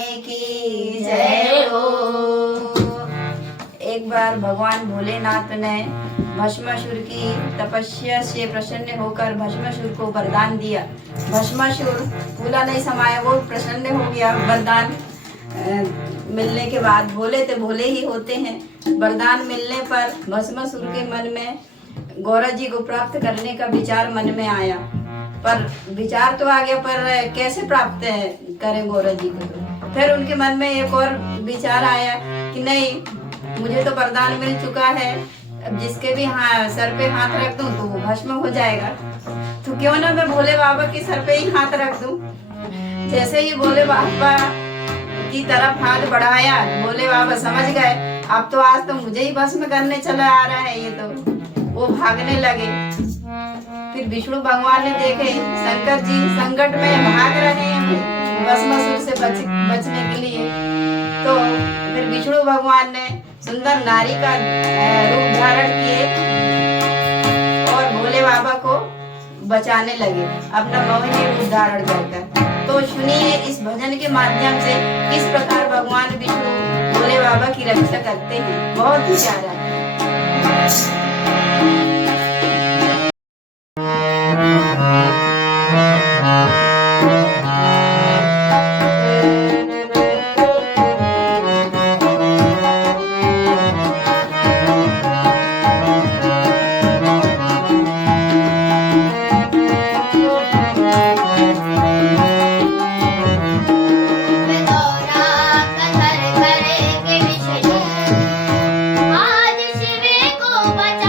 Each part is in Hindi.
की जय हो। एक बार भगवान भोलेनाथ ने भस्मासुर की तपस्या से प्रसन्न होकर भस्मासुर को वरदान दिया। भस्मासुर फूला नहीं समाया, वो प्रसन्न हो गया। वरदान मिलने के बाद भोले तो भोले ही होते हैं। वरदान मिलने पर भस्मासुर के मन में गौरा जी को प्राप्त करने का विचार मन में आया। पर विचार तो आ गया, पर कैसे प्राप्त करें गौरा जी को। तो फिर उनके मन में एक और विचार आया कि नहीं, मुझे तो वरदान मिल चुका है, अब जिसके भी सर पे हाथ रख दूं तो वो भस्म हो जाएगा, तो क्यों ना मैं भोले बाबा के सर पे ही हाथ रख दूं। जैसे ही भोले बाबा की तरफ हाथ बढ़ाया, भोले बाबा समझ गए अब तो आज तो मुझे ही भस्म करने चला आ रहा है ये, तो वो भागने लगे। फिर विष्णु भगवान ने देखे शंकर जी संकट में भाग रहे हैं भस्मासुर से बचने के लिए, तो फिर विष्णु भगवान ने सुंदर नारी का रूप धारण किए और भोले बाबा को बचाने लगे अपना मोहिनी रूप धारण कर। तो सुनिए इस भजन के माध्यम से किस प्रकार भगवान विष्णु भोले बाबा की रक्षा करते हैं, बहुत ही प्यारा है। आज शिव को बचा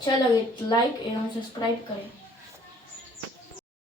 अच्छा लगे तो लाइक एवं सब्सक्राइब करें।